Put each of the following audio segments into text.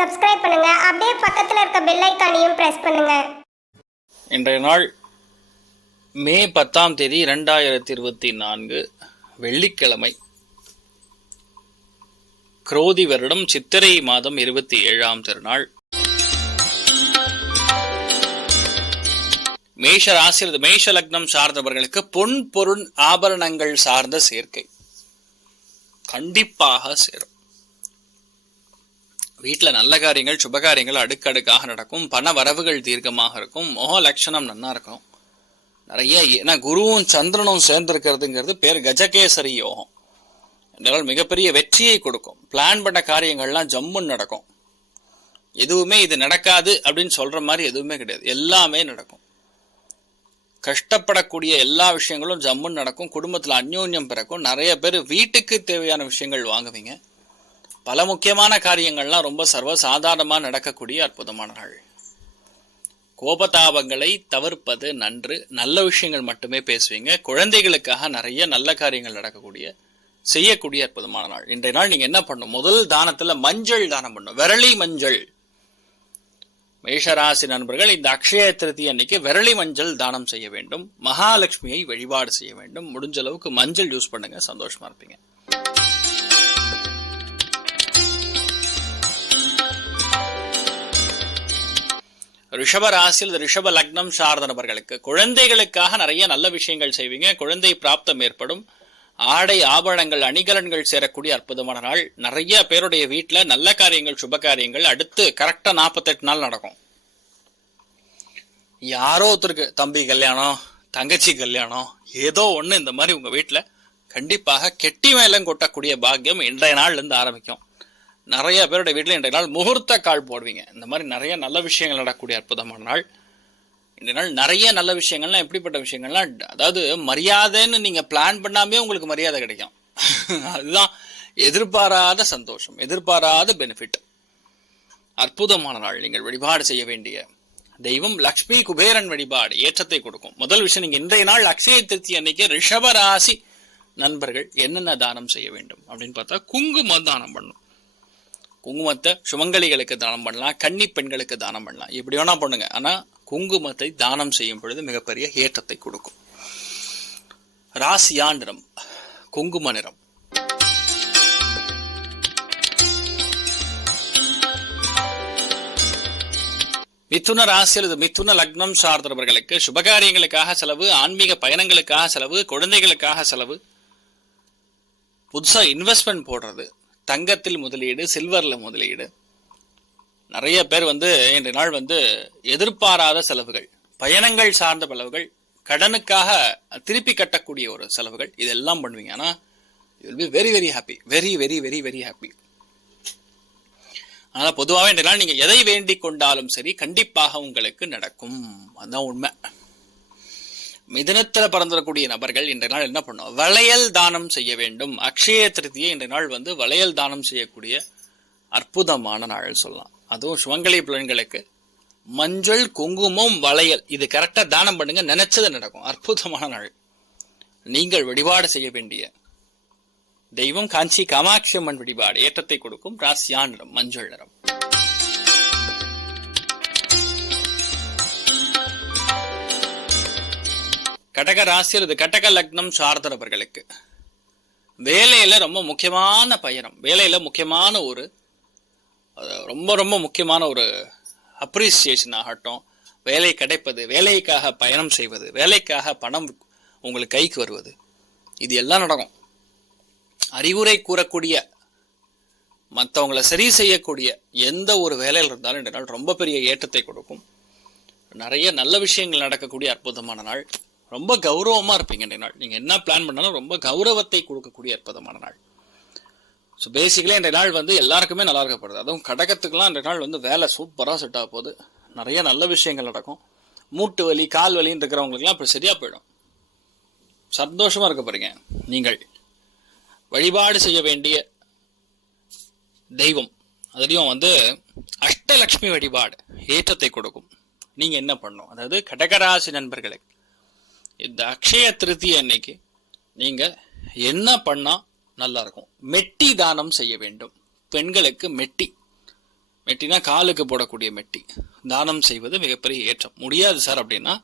Subscribe பண்ணுங்க. அப்படியே பக்கத்துல இருக்க பெல் ஐக்கானையும் பிரஸ் பண்ணுங்க. இன்றைய நாள் மே பத்தாம் தேதி இரண்டாயிரத்தி இருபத்தி நான்கு வெள்ளிக்கிழமை. குரோதி வருடம் சித்திரை மாதம் இருபத்தி ஏழாம் திருநாள். மேஷ ராசி மேஷ லக்னம் சார்ந்தவர்களுக்கு பொன் பொருள் ஆபரணங்கள் சார்ந்த சேர்க்கை. கண்டிப்பாக சேரும். வீட்டில் நல்ல காரியங்கள் சுப காரியங்கள் அடுக்கடுக்காக நடக்கும். பண வரவுகள் தீர்க்கமாக இருக்கும். முக லட்சணம் நன்னா இருக்கும். நிறைய ஏன்னா குருவும் சந்திரனும் சேர்ந்திருக்கிறதுங்கிறது பேர் கஜகேசரி யோகம். என்றால் மிகப்பெரிய வெற்றியை கொடுக்கும். பிளான் பண்ண காரியங்கள்லாம் ஜம்முன்னு நடக்கும். எதுவுமே இது நடக்காது அப்படின்னு சொல்ற மாதிரி எதுவுமே கிடையாது. எல்லாமே நடக்கும். கஷ்டப்படக்கூடிய எல்லா விஷயங்களும் ஜம்முன்னு நடக்கும். குடும்பத்தில் அந்யோன்யம் பிறக்கும். நிறைய பேர் வீட்டுக்கு தேவையான விஷயங்கள் வாங்குவீங்க. பல முக்கியமான காரியங்கள்லாம் ரொம்ப சர்வசாதாரணமாக நடக்கக்கூடிய அற்புதமான நாள் கோபதாபங்களை தவிர்ப்பது நன்று நல்ல விஷயங்கள் மட்டுமே பேசுவீங்க. குழந்தைகளுக்காக நிறைய நல்ல காரியங்கள் நடக்கக்கூடிய செய்யக்கூடிய அற்புதமான நாள் இன்றைய நாள் நீங்க என்ன பண்ணும் முதல் தானத்துல மஞ்சள் தானம் பண்ணும் விரலி மஞ்சள். மேஷராசி நண்பர்கள் இந்த அக்ஷய திருதி அன்னைக்கு விரலி மஞ்சள் தானம் செய்ய வேண்டும். மகாலட்சுமியை வழிபாடு செய்ய வேண்டும். முடிஞ்ச அளவுக்கு மஞ்சள் யூஸ் பண்ணுங்க. சந்தோஷமா இருப்பீங்க. ரிஷப ராசியில் ரிஷப லக்னம் சார்ந்த நபர்களுக்கு குழந்தைகளுக்காக நிறைய நல்ல விஷயங்கள் செய்வீங்க. குழந்தை பிராப்தம் ஏற்படும். ஆடை ஆபரணங்கள் அணிகலன்கள் சேரக்கூடிய அற்புதமான நாள். நிறைய பேருடைய வீட்டில் நல்ல காரியங்கள் சுப காரியங்கள் அடுத்து கரெக்டாக நாற்பத்தெட்டு நாள் நடக்கும். யாரோ ஒருத்தருக்கு தம்பி கல்யாணம் தங்கச்சி கல்யாணம் ஏதோ ஒன்று இந்த மாதிரி உங்கள் வீட்டில் கண்டிப்பாக கெட்டி மேலம் கொட்டக்கூடிய பாக்கியம் இன்றைய நாள்லேருந்து ஆரம்பிக்கும். நிறைய பேருடைய வீட்டில் இன்றைய நாள் முகூர்த்த கால் போடுவீங்க. இந்த மாதிரி நிறைய நல்ல விஷயங்கள் நடக்கக்கூடிய அற்புதமான நாள். இன்றைய நாள் நிறைய நல்ல விஷயங்கள்லாம் எப்படிப்பட்ட விஷயங்கள்லாம் அதாவது மரியாதைன்னு நீங்கள் பிளான் பண்ணாமே உங்களுக்கு மரியாதை கிடைக்கும். அதுதான் எதிர்பாராத சந்தோஷம் எதிர்பாராத பெனிஃபிட் அற்புதமான நாள். நீங்கள் வழிபாடு செய்ய வேண்டிய தெய்வம் லக்ஷ்மி குபேரன் வழிபாடு ஏற்றத்தை கொடுக்கும். முதல் விஷயம் நீங்கள் இன்றைய நாள் அக்ஷய திருத்தி அன்னைக்கு ரிஷபராசி நண்பர்கள் என்னென்ன தானம் செய்ய வேண்டும் அப்படின்னு பார்த்தா குங்கும தானம் பண்ணும் குங்குமத்தை சுமங்கலிகளுக்கு தானம் பண்ணலாம் கன்னி பெண்களுக்கு தானம் பண்ணலாம். எப்படி வேணா பண்ணுங்க. ஆனா குங்குமத்தை தானம் செய்யும் பொழுது மிகப்பெரிய ஏற்றத்தை கொடுக்கும். ராசியா நிறம்? குங்கும நிறம். மிதுன ராசி அல்லது மிதுன லக்னம் சார்ந்தவர்களுக்கு சுபகாரியங்களுக்காக செலவு ஆன்மீக பயணங்களுக்காக செலவு குழந்தைகளுக்காக செலவு. புதுசா இன்வெஸ்ட்மெண்ட் போடுறது. தங்கத்தில் முதலீடு சில்வரில் முதலீடு. நிறைய பேர் வந்து இன்றைய நாள் வந்து எதிர்பாராத செலவுகள் பயணங்கள் சார்ந்த செலவுகள் கடனுக்காக திருப்பி கட்டக்கூடிய ஒரு செலவுகள் இதெல்லாம் பண்ணுவீங்க. ஆனால் will be very very happy very very very very happy ஆனால் பொதுவாகவே இன்றைய நாள் நீங்கள் எதை வேண்டிக் கொண்டாலும் சரி கண்டிப்பாக உங்களுக்கு நடக்கும். அதுதான் உண்மை. மிதனத்துல பிறந்திருக்கக்கூடிய நபர்கள் இன்றைய நாள் என்ன பண்ணும்? வளையல் தானம் செய்ய வேண்டும். அக்ஷய திருத்தியை இன்றைய நாள் வந்து வளையல் தானம் செய்யக்கூடிய அற்புதமான நாள் சொல்லலாம். அதுவும் சுவங்கலி பிள்ளைங்களுக்கு மஞ்சள் குங்குமம் வளையல் இது கரெக்டா தானம் பண்ணுங்க. நினைச்சது நடக்கும். அற்புதமான நாள். நீங்கள் வழிபாடு செய்ய வேண்டிய தெய்வம் காஞ்சி காமாட்சி அம்மன் வழிபாடு ஏற்றத்தை கொடுக்கும். ராசியா நிறம் மஞ்சள் நிறம். கடக ராசி அல்லது கடக லக்னம் சார்ந்தவர்களுக்கு வேலையில் ரொம்ப முக்கியமான பயணம். வேலையில் முக்கியமான ஒரு ரொம்ப ரொம்ப முக்கியமான ஒரு அப்ரிசியேஷன் ஆகட்டும். வேலை கிடைப்பது வேலைக்காக பயணம் செய்வது வேலைக்காக பணம் உங்களுக்கு கைக்கு வருவது இது எல்லாம் நடக்கும். அறிவுரை கூறக்கூடிய மற்றவங்களை சரி செய்யக்கூடிய எந்த ஒரு வேலையில் இருந்தாலும் இந்த நாள் ரொம்ப பெரிய ஏற்றத்தை கொடுக்கும். நிறைய நல்ல விஷயங்கள் நடக்கக்கூடிய அற்புதமான நாள். ரொம்ப கௌரவமாக இருப்பீங்க இந்த நாள். நீங்கள் என்ன பிளான் பண்ணாலும் ரொம்ப கௌரவத்தை கொடுக்கக்கூடிய அற்புதமான நாள். ஸோ பேசிக்கலி இந்த நாள் வந்து எல்லாருக்குமே நல்லா இருக்கப்படுது அதுவும் கடகத்துக்கெலாம் இந்த நாள் வந்து வேலை சூப்பராக செட் ஆக போகுது. நிறைய நல்ல விஷயங்கள் நடக்கும். மூட்டு வலி கால் வலின்னு இருக்கிறவங்களுக்குலாம் இப்போ சரியாக போயிடும். சந்தோஷமாக இருக்க போறீங்க. நீங்கள் வழிபாடு செய்ய வேண்டிய தெய்வம். அதுலேயும் வந்து அஷ்டலக்ஷ்மி வழிபாடு ஏற்றத்தை கொடுக்கும். நீங்கள் என்ன பண்ணணும்? அதாவது கடகராசி நண்பர்களுக்கு இந்த அக்ஷய திருத்தி அன்னைக்கு நீங்க என்ன பண்ணா நல்லா இருக்கும்? மெட்டி தானம் செய்ய வேண்டும். பெண்களுக்கு மெட்டி. மெட்டினா காலுக்கு போடக்கூடிய மெட்டி. தானம் செய்வது மிகப்பெரிய ஏற்றம். முடியாது சார் அப்படின்னா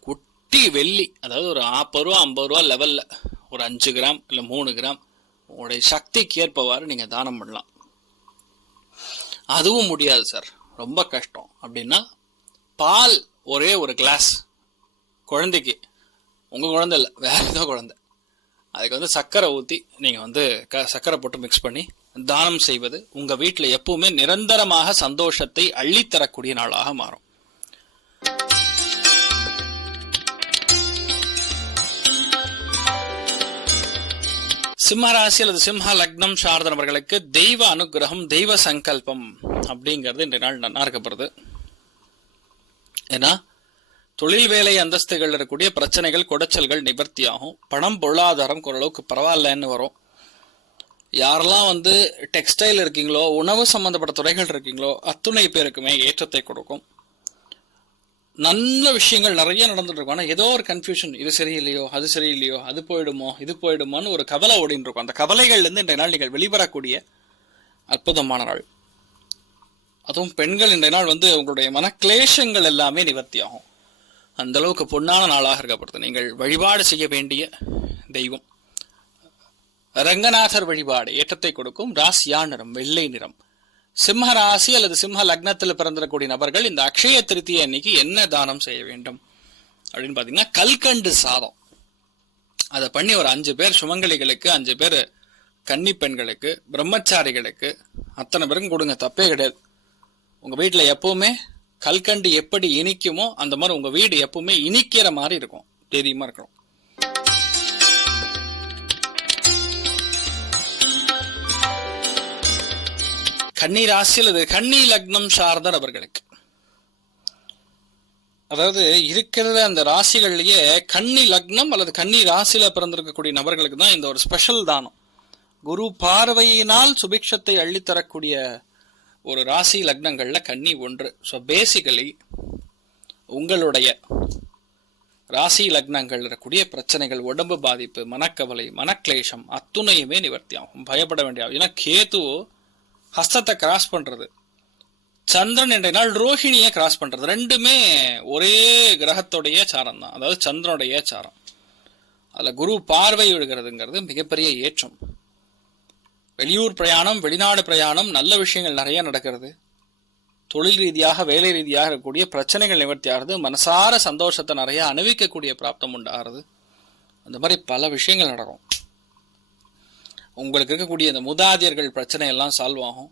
குட்டி வெள்ளி அதாவது ஒரு நாற்பது ரூபா ஐம்பது ரூபா லெவலில் ஒரு அஞ்சு கிராம் இல்லை மூணு கிராம் உங்களுடைய சக்திக்கு ஏற்பவாறு நீங்கள் தானம் பண்ணலாம். அதுவும் முடியாது சார். ரொம்ப கஷ்டம். அப்படின்னா பால் ஒரே ஒரு கிளாஸ் குழந்தைக்கு. உங்கள் குழந்தை இல்லை. வேற ஏதோ குழந்தை. அதுக்கு வந்து சர்க்கரை ஊற்றி நீங்கள் வந்து க சர்க்கரை போட்டு மிக்ஸ் பண்ணி தானம் செய்வது உங்கள் வீட்டில் எப்பவுமே நிரந்தரமாக சந்தோஷத்தை அள்ளித்தரக்கூடிய நாளாக மாறும். சிம்ம ராசி அல்லது சிம்ஹ லக்னம் சார்ந்த நபர்களுக்கு தெய்வ அனுகிரகம் தெய்வ சங்கல்பம் அப்படிங்கிறது இன்றைய நாள் நன்னா இருக்கப்படுது ஏன்னா தொழில் வேலை அந்தஸ்துகள் இருக்கக்கூடிய பிரச்சனைகள் குடைச்சல்கள் நிவர்த்தியாகும். பணம் பொருளாதாரம் ஓரளவுக்கு பரவாயில்லன்னு வரும். யாரெல்லாம் வந்து டெக்ஸ்டைல் இருக்கீங்களோ உணவு சம்பந்தப்பட்ட துறைகள் இருக்கீங்களோ அத்துணை பேருக்குமே ஏற்றத்தை கொடுக்கும். நல்ல விஷயங்கள் நிறைய நடந்துட்டு இருக்கும். ஆனால் ஏதோ ஒரு கன்ஃபியூஷன் இது சரியில்லையோ அது சரியில்லையோ அது போயிடுமோ இது போயிடுமோன்னு ஒரு கவலை ஓடின்னு இருக்கும். அந்த கவலைகள்லேருந்து இன்றைய நாள் நீங்கள் வெளிவரக்கூடிய அற்புதமான நாள். அதுவும் பெண்கள் இன்றைய நாள் வந்து உங்களுடைய மனக்லேஷங்கள் எல்லாமே நிவர்த்தி ஆகும் அந்த அளவுக்கு பொன்னான நாளாக இருக்கப்படுது நீங்கள் வழிபாடு செய்ய வேண்டிய தெய்வம். ரங்கநாதர் வழிபாடு ஏற்றத்தை கொடுக்கும் ராசியா நிறம் வெள்ளை நிறம். சிம்ம ராசி அல்லது சிம்ம லக்னத்தில் பிறந்திருக்கூடிய நபர்கள் இந்த அக்ஷய திருத்திய அன்னைக்கு என்ன தானம் செய்ய வேண்டும்? அப்படின்னு பார்த்தீங்கன்னா கல்கண்டு சாதம் அதை பண்ணி ஒரு அஞ்சு பேர் சுமங்கலிகளுக்கு அஞ்சு பேர் கன்னி பெண்களுக்கு பிரம்மச்சாரிகளுக்கு அத்தனை பேருக்கும் கொடுங்க. தப்பே கிடையாது. உங்கள் வீட்டில் எப்போவுமே கல்கண்டு எப்படி இனிக்குமோ அந்த மாதிரி உங்க வீடு எப்பவுமே இனிக்கிற மாதிரி இருக்கும். தைரியமா இருக்கணும். கன்னி ராசியில் இது கன்னி லக்னம் சார்ந்த நபர்களுக்கு அதாவது இருக்கிற அந்த ராசிகள்லயே கன்னி லக்னம் அல்லது கன்னி ராசியில பிறந்திருக்கக்கூடிய நபர்களுக்கு தான் இந்த ஒரு ஸ்பெஷல் தானம். குரு பார்வையினால் சுபிக்ஷத்தை அள்ளித்தரக்கூடிய ஒரு ராசி லக்னங்களில் கன்னி ஒன்று. ஸோ பேசிக்கலி உங்களுடைய ராசி லக்னங்கள் இருக்கக்கூடிய பிரச்சனைகள் உடம்பு பாதிப்பு மனக்கவலை மனக்லேஷம் அத்துணையுமே நிவர்த்தி ஆகும் பயப்பட வேண்டிய ஏன்னா கேது ஹஸ்தத்தை கிராஸ் பண்ணுறது சந்திரன் என்ற நாள் ரோஹிணியை கிராஸ் பண்ணுறது ரெண்டுமே ஒரே கிரகத்துடைய சாரம் தான். அதாவது சந்திரனுடைய சாரம். அதில் குரு பார்வை விழுகிறதுங்கிறது மிகப்பெரிய ஏற்றம். வெளியூர் பிரயாணம் வெளிநாடு பிரயாணம் நல்ல விஷயங்கள் நிறைய நடக்கிறது. தொழில் ரீதியாக வேலை ரீதியாக இருக்கக்கூடிய பிரச்சனைகள் நிவர்த்தி ஆகிறது. மனசார சந்தோஷத்தை நிறைய அனுபவிக்கக்கூடிய பிராப்தம் உண்டாகிறது. அந்த மாதிரி பல விஷயங்கள் நடக்கும். உங்களுக்கு இருக்கக்கூடிய இந்த முதாதியர்கள் பிரச்சனை எல்லாம் சால்வ் ஆகும்.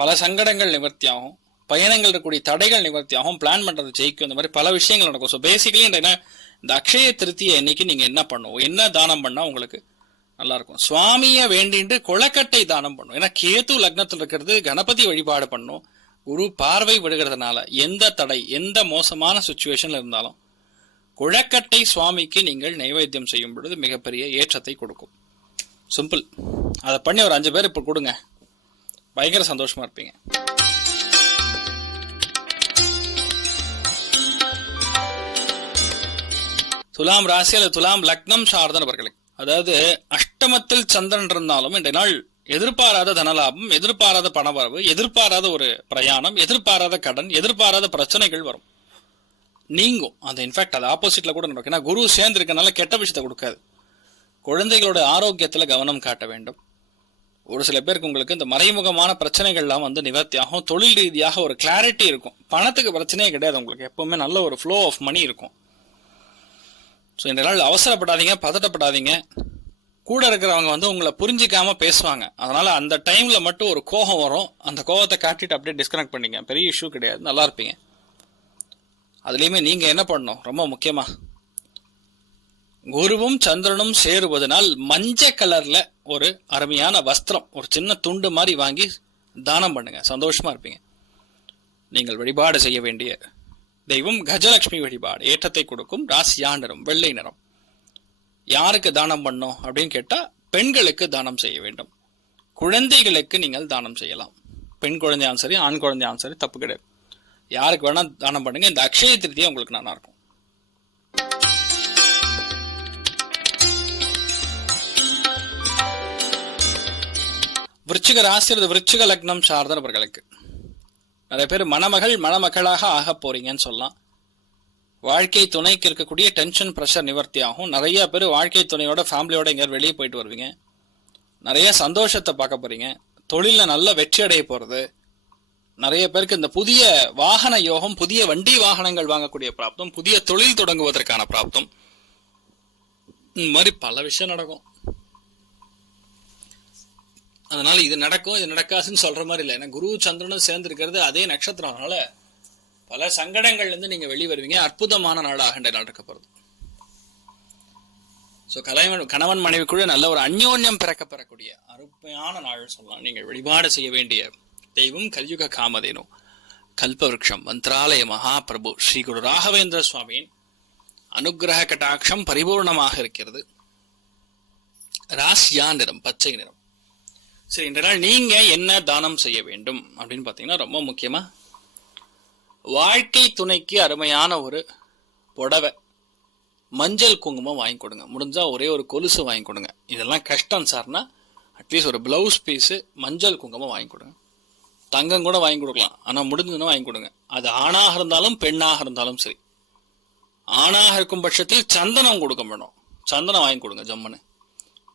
பல சங்கடங்கள் நிவர்த்தி ஆகும். பயணங்கள் இருக்கக்கூடிய தடைகள் நிவர்த்தி ஆகும். பிளான் பண்ணுறது ஜெயிக்கும். இந்த மாதிரி பல விஷயங்கள் நடக்கும். ஸோ பேசிக்கலி என்ன இந்த அக்ஷய திருத்தியை என்னைக்கு நீங்கள் என்ன பண்ணுவோம் என்ன தானம் பண்ணால் உங்களுக்கு நல்லா இருக்கும் சுவாமியை வேண்டிட்டு கொளக்கட்டை தானம் பண்ணும். ஏன்னா கேத்து லக்னத்தில் இருக்கிறது கணபதி வழிபாடு பண்ணும். குரு பார்வை விடுகிறதுனால எந்த தடை எந்த மோசமான சுச்சுவேஷன்ல இருந்தாலும் குழக்கட்டை சுவாமிக்கு நீங்கள் நைவேத்தியம் செய்யும் பொழுது மிகப்பெரிய ஏற்றத்தை கொடுக்கும். சிம்பிள் அதை பண்ணி ஒரு அஞ்சு பேர் இப்போ கொடுங்க. பயங்கர சந்தோஷமா இருப்பீங்க. துலாம் ராசி அல்லது துலாம் லக்னம் சார்தன் நபர்களுக்கு அதாவது அஷ்டமத்தில் சந்திரன் இருந்தாலும் இன்றைய நாள் எதிர்பாராத தனலாபம் எதிர்பாராத பணவரவு எதிர்பாராத ஒரு பிரயாணம் எதிர்பாராத கடன் எதிர்பாராத பிரச்சனைகள் வரும். நீங்கும். அந்த இன்ஃபேக்ட் அது ஆப்போசிட்ல கூட நடக்கும். ஏன்னா குரு சேர்ந்திருக்கனால கெட்ட விஷயத்தை கொடுக்காது. குழந்தைகளோட ஆரோக்கியத்துல கவனம் காட்ட வேண்டும். ஒரு சில பேருக்கு உங்களுக்கு இந்த மறைமுகமான பிரச்சனைகள்லாம் வந்து நிவர்த்தி ஆகும் தொழில் ரீதியாக ஒரு கிளாரிட்டி இருக்கும். பணத்துக்கு பிரச்சனையே கிடையாது. உங்களுக்கு எப்பவுமே நல்ல ஒரு ஃப்ளோ ஆஃப் மணி இருக்கும். ஸோ இந்த நாள் அவசரப்படாதீங்க பதட்டப்படாதீங்க. கூட இருக்கிறவங்க வந்து உங்களை புரிஞ்சிக்காம பேசுவாங்க. அதனால அந்த டைம்ல மட்டும் ஒரு கோபம் வரும். அந்த கோபத்தை காட்டிட்டு அப்படியே டிஸ்கனெக்ட் பண்ணிங்க. பெரிய இஷ்யூ கிடையாது. நல்லா இருப்பீங்க. அதுலேயுமே நீங்க என்ன பண்ணணும்? ரொம்ப முக்கியமா. குருவும் சந்திரனும் சேருவதனால் மஞ்ச கலர்ல ஒரு அருமையான வஸ்திரம் ஒரு சின்ன துண்டு மாதிரி வாங்கி தானம் பண்ணுங்க. சந்தோஷமா இருப்பீங்க. நீங்கள் வழிபாடு செய்ய வேண்டிய தெய்வம் கஜலட்சுமி வழிபாடு ஏற்றத்தை கொடுக்கும் ராசியா நிறம் வெள்ளை நிறம். யாருக்கு தானம் பண்ணும் அப்படின்னு கேட்டால் பெண்களுக்கு தானம் செய்ய வேண்டும். குழந்தைகளுக்கு நீங்கள் தானம் செய்யலாம். பெண் குழந்தையாலும் சரி ஆண் குழந்தையாலும் சரி தப்பு கிடையாது. யாருக்கு வேணால் தானம் பண்ணுங்க இந்த அக்ஷய திருத்தியை உங்களுக்கு நல்லா இருக்கும் விருச்சிக ராசி அல்லது விருச்சிக லக்னம் சார்ந்த நபர்களுக்கு நிறைய பேர் மணமகள் மணமக்களாக ஆக போறீங்கன்னு சொல்லலாம். வாழ்க்கை துணைக்கு இருக்கக்கூடிய டென்ஷன் ப்ரெஷர் நிவர்த்தி ஆகும். நிறைய பேர் வாழ்க்கை துணையோட ஃபேமிலியோட எங்கேயாவது வெளியே போயிட்டு வருவீங்க. நிறைய சந்தோஷத்தை பார்க்க போறீங்க. தொழிலில் நல்ல வெற்றி அடைய போகிறது நிறைய பேருக்கு இந்த புதிய வாகன யோகம் புதிய வண்டி வாகனங்கள் வாங்கக்கூடிய பிராப்தம் புதிய தொழில் தொடங்குவதற்கான பிராப்தம். இந்த மாதிரி பல விஷயம் நடக்கும். அதனால இது நடக்கும் இது நடக்காதுன்னு சொல்ற மாதிரி இல்லை. ஏன்னா குரு சந்திரனும் சேர்ந்து இருக்கிறது அதே நட்சத்திரம். அதனால பல சங்கடங்கள்ல இருந்து நீங்க வெளியே வருவீங்க அற்புதமான நாளாக இந்த நாள் இருக்க போறது. ஸோ கலைவன் கணவன் மனைவிக்குள்ள நல்ல ஒரு அந்யோன்யம் பிறக்க பெறக்கூடிய அருமையான நாள் சொல்லலாம். நீங்கள் வழிபாடு செய்ய வேண்டிய தெய்வம் கலியுக காமதேனோ. கல்பவருஷம் மந்திராலய மகாபிரபு ஸ்ரீ குரு ராகவேந்திர சுவாமியின் அனுகிரக கட்டாட்சம் பரிபூர்ணமாக இருக்கிறது. ராசியா நிறம் பச்சை நிறம். சரி இந்த நாள் நீங்க என்ன தானம் செய்ய வேண்டும் அப்படின்னு பார்த்தீங்கன்னா ரொம்ப முக்கியமா வாழ்க்கை துணைக்கு அருமையான ஒரு புடவை மஞ்சள் குங்குமம் வாங்கி கொடுங்க. முடிஞ்சா ஒரே ஒரு கொலுசு வாங்கி கொடுங்க. இதெல்லாம் கஷ்டம் சார்னா அட்லீஸ்ட் ஒரு பிளவுஸ் பீஸு மஞ்சள் குங்குமம் வாங்கி கொடுங்க. தங்கம் கூட வாங்கி கொடுக்கலாம். ஆனால் முடிஞ்சதுன்னா வாங்கி கொடுங்க. அது ஆணாக இருந்தாலும் பெண்ணாக இருந்தாலும் சரி. ஆணாக இருக்கும் பட்சத்தில் சந்தனம் கொடுக்க வேணும். சந்தனம் வாங்கி கொடுங்க ஜம்முன்னு.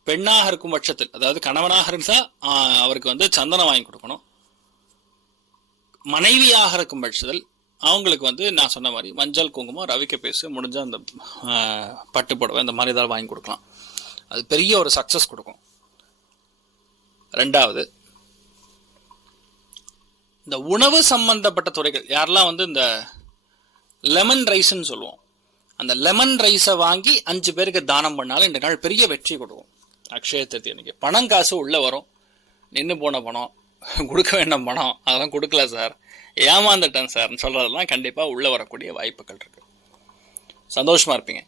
பெண்ணாக இருக்கும் பட்சத்தில் அதாவது கணவனாக இருந்தா அவருக்கு வந்து சந்தனம் வாங்கி கொடுக்கணும். மனைவியாக இருக்கும் பட்சத்தில் அவங்களுக்கு வந்து நான் சொன்ன மாதிரி மஞ்சள் குங்குமம் ரவிக்க பேசு முடிஞ்ச அந்த பட்டு புடவை இந்த மாதிரி ஏதாவது வாங்கி கொடுக்கலாம். அது பெரிய ஒரு சக்ஸஸ் கொடுக்கும். ரெண்டாவது இந்த உணவு சம்பந்தப்பட்ட துறைகள் யாரெல்லாம் வந்து இந்த லெமன் ரைஸ்ன்னு சொல்லுவோம் அந்த லெமன் ரைஸை வாங்கி அஞ்சு பேருக்கு தானம் பண்ணாலும் இந்த நாள் பெரிய வெற்றி கொடுக்கும். அக்ஷய திருத்தி அன்னைக்கு பணம் காசு உள்ளே வரும். நின்று போன பணம். கொடுக்க வேண்டாம் பணம். அதெல்லாம் கொடுக்கல சார். ஏமாந்துட்டேன் சார்னு சொல்றதெல்லாம் கண்டிப்பாக உள்ளே வரக்கூடிய வாய்ப்புகள் இருக்கு. சந்தோஷமா இருப்பீங்க.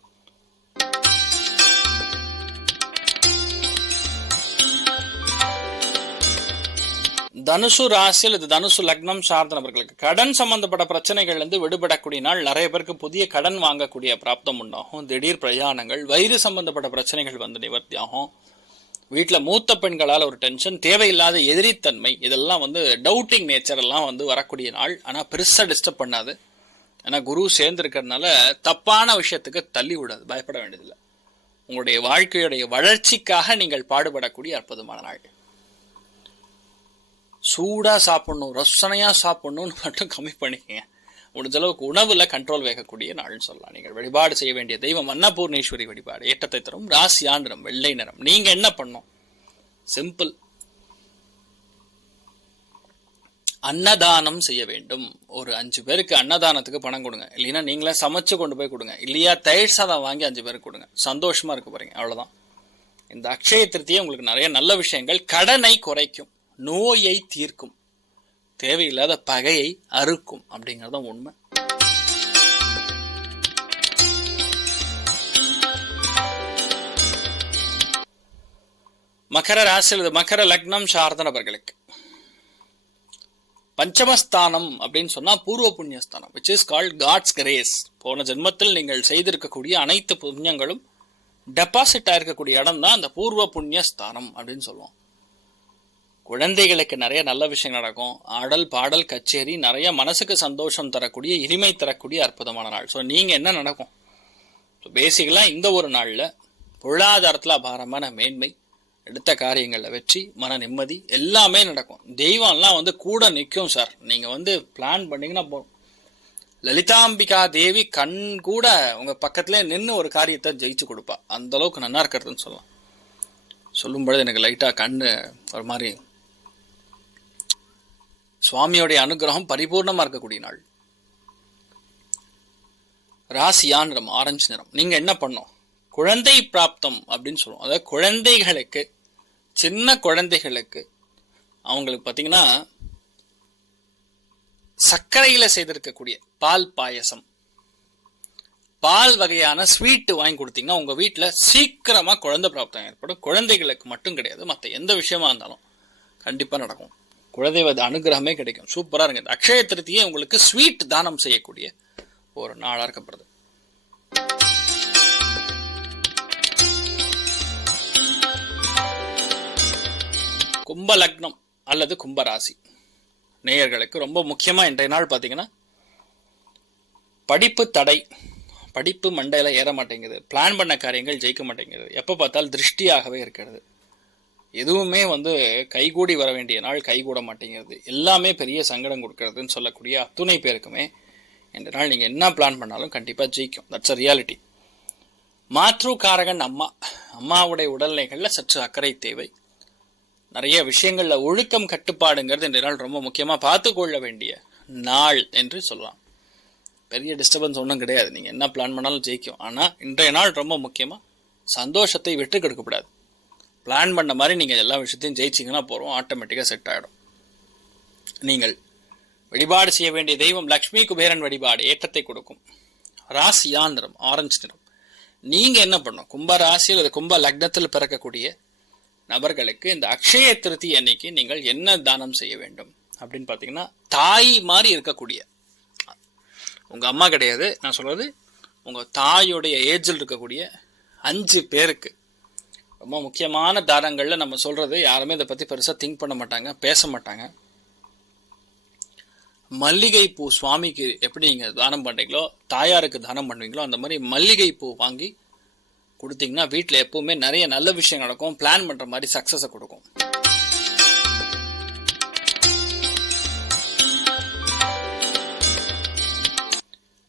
தனுசு ராசி அல்லது தனுசு லக்னம் சார்ந்த நபர்களுக்கு கடன் சம்பந்தப்பட்ட பிரச்சனைகள்லேருந்து விடுபடக்கூடிய நாள் நிறைய பேருக்கு புதிய கடன் வாங்கக்கூடிய பிராப்தம் உண்டாகும். திடீர் பிரயாணங்கள் வயிறு சம்பந்தப்பட்ட பிரச்சனைகள் வந்து நிவர்த்தி ஆகும். வீட்டில் மூத்த பெண்களால் ஒரு டென்ஷன் தேவையில்லாத எதிரித்தன்மை இதெல்லாம் வந்து டவுட்டிங் நேச்சர் எல்லாம் வந்து வரக்கூடிய நாள். ஆனால் பெருசாக டிஸ்டர்ப் பண்ணாது. ஏன்னா குரு சேர்ந்துருக்கிறதுனால தப்பான விஷயத்துக்கு தள்ளி விடாது பயப்பட வேண்டியதில்லை. உங்களுடைய வாழ்க்கையுடைய வளர்ச்சிக்காக நீங்கள் பாடுபடக்கூடிய அற்புதமான நாள். சூடாக சாப்பிடணும் ரசனையாக சாப்பிடணும்னு மட்டும் கம்மி பண்ணிக்கங்க. முடிஞ்ச அளவுக்கு உணவுல கண்ட்ரோல் வைக்கக்கூடிய நாள்னு சொல்லலாம். நீங்கள் வழிபாடு செய்ய வேண்டிய தெய்வம் அன்னபூர்ணேஸ்வரி வழிபாடு. ஏற்றத்தை தரும் ராசியா நிறம் வெள்ளை நிறம். நீங்க என்ன பண்ணும்? சிம்பிள் அன்னதானம் செய்ய வேண்டும். ஒரு அஞ்சு பேருக்கு அன்னதானத்துக்கு பணம் கொடுங்க. இல்லைன்னா நீங்களே சமைச்சு கொண்டு போய் கொடுங்க. இல்லையா தயிர் சாதம் வாங்கி அஞ்சு பேருக்கு கொடுங்க. சந்தோஷமா இருக்க போறீங்க. அவ்வளவுதான். இந்த அக்ஷய திருத்தியை உங்களுக்கு நிறைய நல்ல விஷயங்கள். கடனை குறைக்கும். நோயை தீர்க்கும். தேவையில்லாத பகையை அறுக்கும் அப்படிங்கறது தான் உண்மை. மகர ராசியில் மகர லக்னம் சார்ந்த நபர்களுக்கு. பஞ்சமஸ்தானம் அப்படின்னு சொன்னால் பூர்வ புண்ணியஸ்தானம் which is called God's grace போன ஜென்மத்தில் நீங்கள் செய்திருக்கக்கூடிய அனைத்து புண்ணியங்களும் டெபாசிட் ஆயிருக்கக்கூடிய இடம் தான் அந்த பூர்வ புண்ணியஸ்தானம் அப்படின்னு சொல்லுவோம். குழந்தைகளுக்கு நிறைய நல்ல விஷயம் நடக்கும். ஆடல் பாடல் கச்சேரி நிறைய மனசுக்கு சந்தோஷம் தரக்கூடிய இனிமை தரக்கூடிய அற்புதமான நாள். ஸோ நீங்கள் என்ன நடக்கும்? ஸோ பேசிக்கலாக இந்த ஒரு நாளில் பொருளாதாரத்தில் அபாரமான மேன்மை எடுத்த காரியங்களில் வெற்றி மன நிம்மதி எல்லாமே நடக்கும். தெய்வம்லாம் வந்து கூட நிற்கும் சார் நீங்கள் வந்து பிளான் பண்ணிங்கன்னா போதும் லலிதாம்பிகா தேவி கண் கூட உங்கள் பக்கத்துலேயே நின்று ஒரு காரியத்தை ஜெயிச்சு கொடுப்பா. அந்த அளவுக்கு நல்லா இருக்கிறதுன்னு சொல்லலாம். சொல்லும் பொழுது எனக்கு லைட்டாக கண் ஒரு மாதிரி சுவாமியோடைய அனுகிரகம் பரிபூர்ணமா இருக்கக்கூடிய நாள். ராசியா நிறம் ஆரஞ்சு நிறம். நீங்க என்ன பண்ணும்? குழந்தை பிராப்தம் அப்படின்னு சொல்லுவோம். அதாவது குழந்தைகளுக்கு சின்ன குழந்தைகளுக்கு அவங்களுக்கு பார்த்தீங்கன்னா சர்க்கரையில் செய்திருக்கக்கூடிய பால் பாயசம். பால் வகையான ஸ்வீட்டு வாங்கி கொடுத்தீங்கன்னா உங்க வீட்டில் சீக்கிரமா குழந்தை பிராப்தம் ஏற்படும். குழந்தைகளுக்கு மட்டும் கிடையாது மற்ற எந்த விஷயமா இருந்தாலும் கண்டிப்பாக நடக்கும். குலதெய்வ அனுகிரகமே கிடைக்கும். சூப்பராக இருக்கு. இந்த அக்ஷய திருத்தியே உங்களுக்கு ஸ்வீட் தானம் செய்யக்கூடிய ஒரு நாளாக இருக்கப்படுது. கும்ப லக்னம் அல்லது கும்பராசி. நேயர்களுக்கு ரொம்ப முக்கியமாக இன்றைய நாள் பார்த்தீங்கன்னா படிப்பு தடை. படிப்பு மண்டையில் ஏற மாட்டேங்குது. பிளான் பண்ண காரியங்கள் ஜெயிக்க மாட்டேங்குது. எப்போ பார்த்தால் திருஷ்டியாகவே இருக்கிறது. எதுவுமே வந்து கைகூடி வர வேண்டிய நாள் கைகூட மாட்டேங்கிறது. எல்லாமே பெரிய சங்கடம் கொடுக்கறதுன்னு சொல்லக்கூடிய அத்துணை பேருக்குமே இந்த நாள் நீங்கள் என்ன பிளான் பண்ணாலும் கண்டிப்பாக ஜெயிக்கும். தட்ஸ் அ ரியாலிட்டி மாற்றுக்காரகன் அம்மா. அம்மாவுடைய உடல்நிலைகளில் சற்று அக்கறை தேவை. நிறைய விஷயங்களில் ஒழுக்கம் கட்டுப்பாடுங்கிறது இந்த நாள் ரொம்ப முக்கியமாக பார்த்துக்கொள்ள வேண்டிய நாள் என்று சொல்லலாம். பெரிய டிஸ்டர்பன்ஸ் ஒன்றும் கிடையாது. நீங்கள் என்ன பிளான் பண்ணாலும் ஜெயிக்கும். ஆனால் இன்றைய நாள் ரொம்ப முக்கியமாக சந்தோஷத்தை விட்டு கொடுக்கக்கூடாது. பிளான் பண்ண மாதிரி நீங்கள் எல்லா விஷயத்தையும் ஜெயிச்சிங்கன்னா போகிறோம் ஆட்டோமேட்டிக்காக செட் ஆகிடும் நீங்கள் வழிபாடு செய்ய வேண்டிய தெய்வம் லக்ஷ்மி குபேரன் வழிபாடு ஏற்றத்தை கொடுக்கும். ராசி நிறம் ஆரஞ்சு நிறம். நீங்கள் என்ன பண்ணும் கும்ப ராசி அல்லது கும்ப லக்னத்தில் பிறக்கக்கூடிய நபர்களுக்கு இந்த அக்ஷய திருத்தி அன்னைக்கு நீங்கள் என்ன தானம் செய்ய வேண்டும்? அப்படின்னு பார்த்தீங்கன்னா தாய் மாதிரி இருக்கக்கூடிய உங்கள் அம்மா கிடையாது. நான் சொல்கிறது உங்கள் தாயோடைய ஏஜில் இருக்கக்கூடிய அஞ்சு பேருக்கு ரொம்ப முக்கியமான தாரங்களில் நம்ம சொல்கிறது யாருமே இதை பற்றி பெருசாக திங்க் பண்ண மாட்டாங்க பேச மாட்டாங்க. மல்லிகை பூ சுவாமிக்கு எப்படி நீங்கள் தானம் பண்ணுறீங்களோ தாயாருக்கு தானம் பண்ணுவீங்களோ அந்த மாதிரி மல்லிகை பூ வாங்கி கொடுத்தீங்கன்னா வீட்டில் எப்போவுமே நிறைய நல்ல விஷயம் நடக்கும் பிளான் பண்ணுற மாதிரி சக்ஸஸை கொடுக்கும்.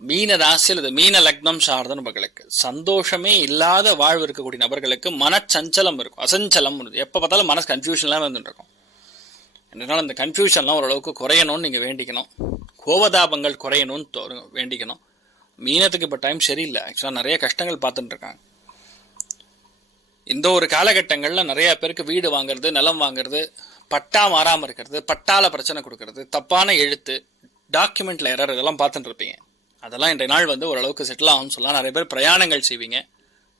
மீன ராசி அல்லது மீன லக்னம் சார்ந்த நபர்களுக்கு சந்தோஷமே இல்லாத வாழ்வு இருக்கக்கூடிய நபர்களுக்கு மனச்சஞ்சலம் இருக்கும். அசஞ்சலம் எப்போ பார்த்தாலும் மனசு கன்ஃபியூஷன்லாம் வந்துட்டு இருக்கும் அதனால இந்த கன்ஃபியூஷன்லாம் ஓரளவுக்கு குறையணும்னு நீங்கள் வேண்டிக்கணும். கோபதாபங்கள் குறையணும்னு வேண்டிக்கணும். மீனத்துக்கு இப்போ டைம் சரியில்லை. ஆக்சுவலாக நிறைய கஷ்டங்கள் பார்த்துட்டு இருக்காங்க இந்த ஒரு காலகட்டங்களில் நிறைய பேருக்கு வீடு வாங்குறது நிலம் வாங்குறது பட்டா மாறாமல் இருக்கிறது பட்டால பிரச்சனை கொடுக்கறது தப்பான எழுத்து டாக்குமெண்ட்ல எரர் இதெல்லாம் பார்த்துட்டு இருப்பீங்க அதெல்லாம் இன்றைய நாள் வந்து ஓரளவுக்கு செட்டில் ஆகும்னு சொல்லலாம். நிறைய பேர் பிரயாணங்கள் செய்வீங்க.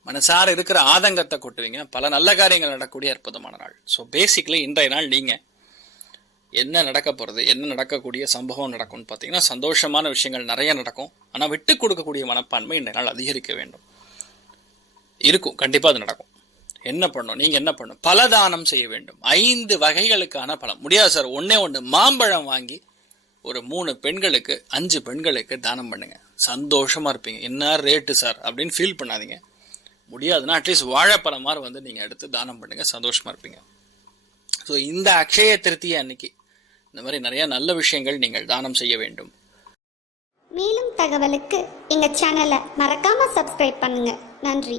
மனசார இருக்கிற ஆதங்கத்தை கொட்டுவீங்க. பல நல்ல காரியங்கள் நடக்கக்கூடிய அற்புதமான நாள். ஸோ பேசிக்கலி இன்றைய நாள் நீங்கள் என்ன நடக்க போகிறது என்ன நடக்கக்கூடிய சம்பவம் நடக்கும்னு பார்த்தீங்கன்னா சந்தோஷமான விஷயங்கள் நிறைய நடக்கும். ஆனால் விட்டு கொடுக்கக்கூடிய மனப்பான்மை இன்றைய நாள் அதிகரிக்க வேண்டும். இருக்கும். கண்டிப்பாக அது நடக்கும். என்ன பண்ணும்? நீங்கள் என்ன பண்ணும்? பலதானம் செய்ய வேண்டும். ஐந்து வகைகளுக்கான பழம் முடியாது சார். ஒன்றே ஒன்று மாம்பழம் வாங்கி ஒரு மூணு பெண்களுக்கு அஞ்சு பெண்களுக்கு தானம் பண்ணுங்க. சந்தோஷமா இருப்பீங்க. என்ன ரேட்டு சார் அப்படின்னு ஃபீல் பண்ணாதீங்க. முடியாதுன்னா அட்லீஸ்ட் வாழைப்பழம் மாதிரி வந்து நீங்கள் எடுத்து தானம் பண்ணுங்க. சந்தோஷமா இருப்பீங்க. ஸோ இந்த அக்ஷய திருத்திய அன்னைக்கு இந்த மாதிரி நிறைய நல்ல விஷயங்கள் நீங்கள் தானம் செய்ய வேண்டும். மேலும் தகவலுக்கு எங்கள் சேனலை மறக்காமல் சப்ஸ்கிரைப் பண்ணுங்கள் நன்றி.